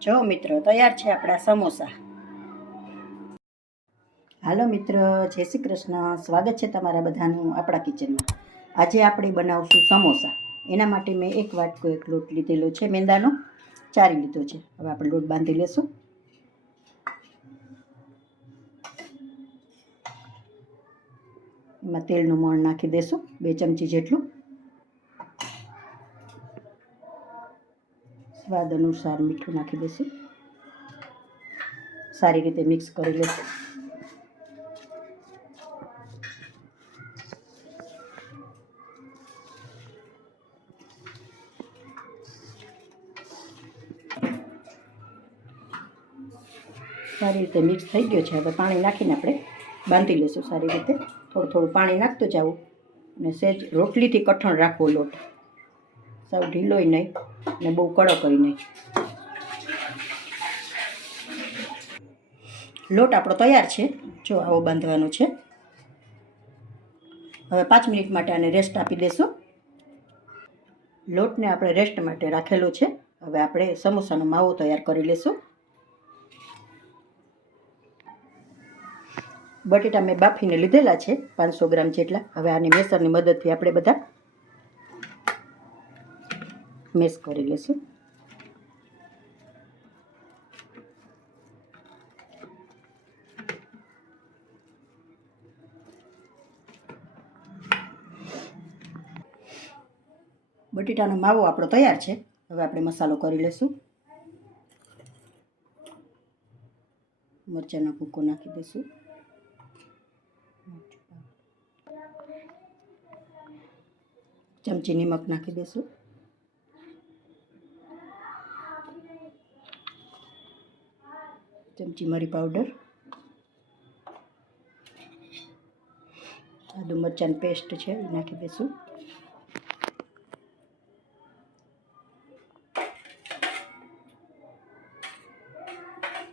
જો મિત્રો તૈયાર છે આપણા સમોસા. હાલો મિત્ર, જય શ્રી કૃષ્ણ. સ્વાગત છે તમારા બધાનું આપણા કિચનમાં. આજે આપણે બનાવશું સમોસા. એના માટે મેં એક વાટકો એક લોટ લીધેલો છે, મેંદાનો ચારી લીધો છે. હવે આપણે લોટ બાંધી લેશું. એમાં તેલનું મોણ નાખી દેશું 2 ચમચી જેટલું. સ્વાદ અનુસાર મીઠું નાખી દઈશું. સારી રીતે મિક્સ કરી લઈશું. સારી રીતે મિક્સ થઈ ગયો છે. હવે પાણી નાખીને આપણે બાંધી લઈશું સારી રીતે. થોડું થોડું પાણી નાખતું જવું અને સહેજ રોટલીથી કઠણ રાખવો લોટ. સાવ ઢીલોય નહીં ને બહુ કડકોય નહીં. લોટ આપણો તૈયાર છે. જો આવો બાંધવાનો છે. હવે 5 મિનિટ માટે આને રેસ્ટ આપી દઈશું. લોટને આપણે રેસ્ટ માટે રાખેલો છે. હવે આપણે સમોસાનો માવો તૈયાર કરી લઈશું. બટેટા મેં બાફીને લીધેલા છે 500 ગ્રામ જેટલા. હવે આની મેસરની મદદથી આપણે બધા મેશ કરી લઈશું. બટેટાનો માવો આપણો તૈયાર છે. હવે આપણે મસાલો કરી લઈશું. મરચાંનો ભૂકો નાખી દઈશું. ચમચી નિમક નાખી દઈશું. ચમચી મરી પાવડર, આદુ મરચાંની પેસ્ટ છે એ નાખી દઈશું.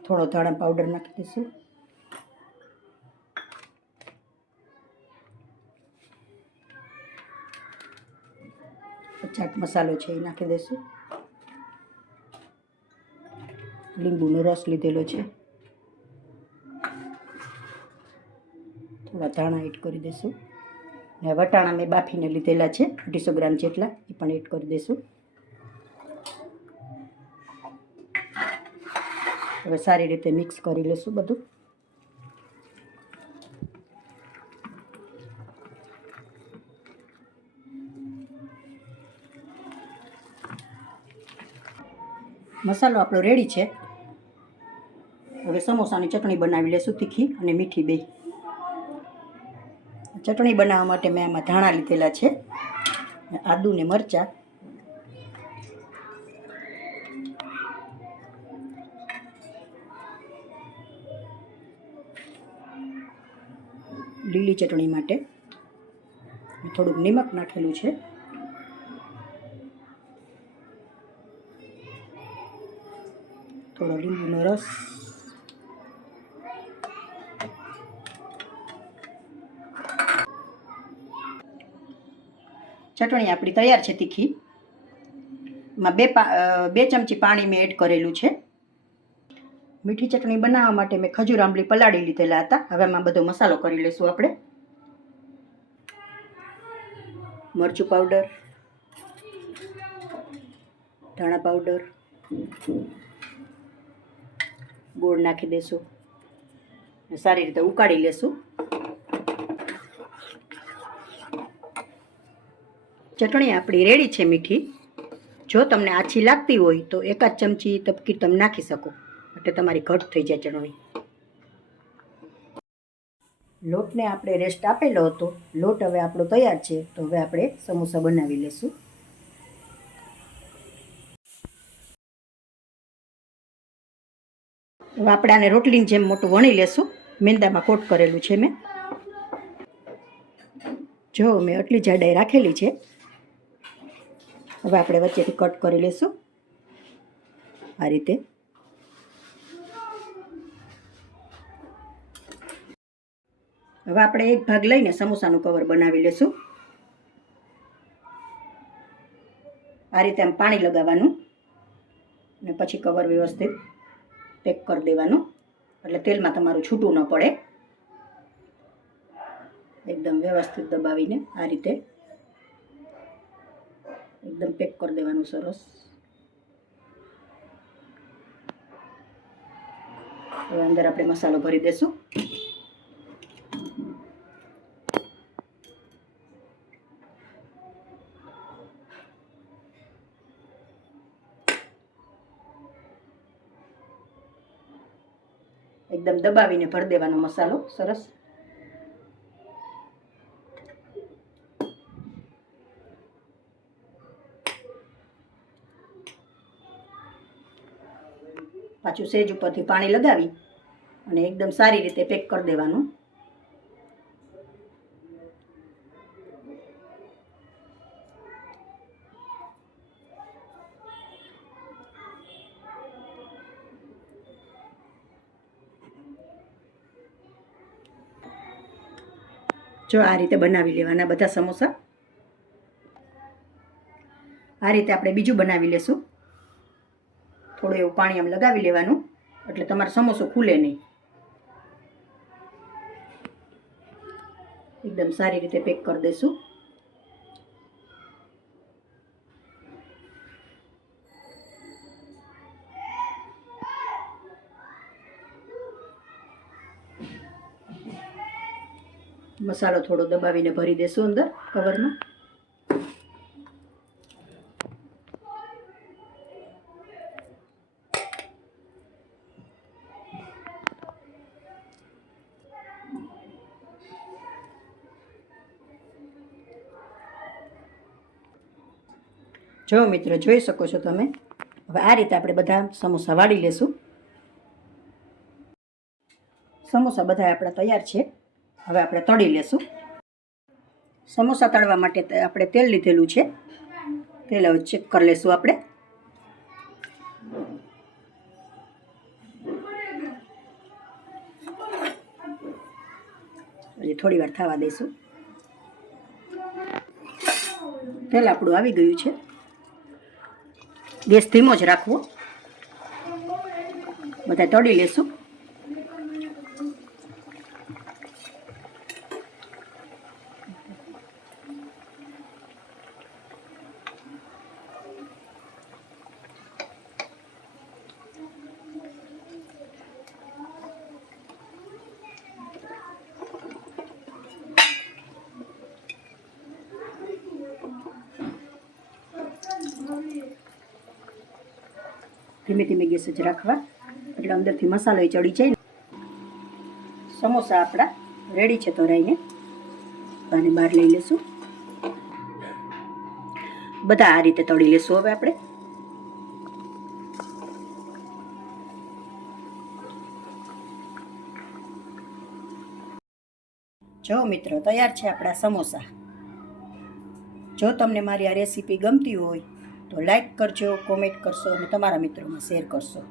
થોડો ધાણા પાવડર નાખી દઈશું. ચાટ મસાલો છે એ નાખી દઈશું. લીંબુનો રસ લીધેલો છે. થોડા ધાણા એડ કરી દઈશું. ને વટાણા મેં બાફીને લીધેલા છે 250 ગ્રામ જેટલા, એ પણ એડ કરી દઈશું. હવે સારી રીતે મિક્સ કરી લઈશું બધું. મસાલો આપણો રેડી છે. હવે સમોસાની ચટણી બનાવી લઈશું, તીખી અને મીઠી બે. ચટણી બનાવવા માટે મેં આમાં ધાણા લીધેલા છે, આદુ ને મરચાં, લીલી ચટણી માટે થોડુંક નિમક નાખેલું છે. થોડો લીંબુનો રસ, ચટણી આપણી તૈયાર છે તીખી. એમાં 2 ચમચી પાણી મેં એડ કરેલું છે. મીઠી ચટણી બનાવવા માટે મેં ખજૂર આંબલી પલાળી લીધેલા હતા. હવે એમાં બધો મસાલો કરી લઈશું આપણે. મરચું પાવડર, ધાણા પાવડર, ગોળ નાખી દઈશું. સારી રીતે ઉકાળી લેશું. ચટણી આપણી રેડી છે મીઠી. જો તમને આછી લાગતી હોય તો 1 ચમચી તપકી તમે નાખી શકો, એટલે તમારી ઘટ થઈ જાય ચટણી. લોટને આપણે રેસ્ટ આપેલો હતો. લોટ હવે આપણો તૈયાર છે. તો હવે આપણે સમોસા બનાવી લઈશું. હવે આપણે આને રોટલીની જેમ મોટું વણી લેશું. મેંદામાં કોટ કરેલું છે મેં. જો મેં આટલી જાડાઈ રાખેલી છે. હવે આપણે વચ્ચેથી કટ કરી લઈશું આ રીતે. હવે આપણે એક ભાગ લઈને સમોસાનું કવર બનાવી લઈશું. આ રીતે આમ પાણી લગાવવાનું અને પછી કવર વ્યવસ્થિત પેક કરી દેવાનું, એટલે તેલમાં તમારું છૂટું ન પડે. એકદમ વ્યવસ્થિત દબાવીને આ રીતે એકદમ પેક કરી દેવાનું સરસ. હવે અંદર આપણે મસાલો ભરી દઈશું. એકદમ દબાવીને ભરી દેવાનો મસાલો સરસ. પાછું સેજ ઉપરથી પાણી લગાવી અને એકદમ સારી રીતે પેક કરી દેવાનું. જો આ રીતે બનાવી લેવાના બધા સમોસા. આ રીતે આપણે બીજું બનાવી લેશું. થોડું એવું પાણી આમ લગાવી લેવાનું એટલે તમારો સમોસો ખુલે નહીં. એકદમ સારી રીતે પેક કરી દઈશું. મસાલો થોડો દબાવીને ભરી દેશું અંદર કવરમાં. જો મિત્રો જોઈ શકો છો તમે. હવે આ રીતે આપણે બધા સમોસા વાળી લેશું. સમોસા બધા આપણા તૈયાર છે. હવે આપણે તળી લેશું. સમોસા તળવા માટે આપણે તેલ લીધેલું છે. તેલ હવે ચેક કરી લેશું આપણે. હજી થોડી વાર થવા દઈશું. તેલ આપણું આવી ગયું છે. ગેસ ધીમો જ રાખવો. બધા તળી લેશું. ધીમે ધીમે ગેસ જ રાખવા એટલે અંદરથી મસાલો ચડી જાય. સમોસા આપણા રેડી છે તળાઈને. આને બહાર લઈ લેશું. બધા આ રીતે તળી લેશું. હવે આપણે જો મિત્રો તૈયાર છે આપણા સમોસા. જો તમને મારી આ રેસીપી ગમતી હોય તો લાઈક કરજો, કોમેન્ટ કરશો અને તમારા મિત્રોમાં શેર કરશો.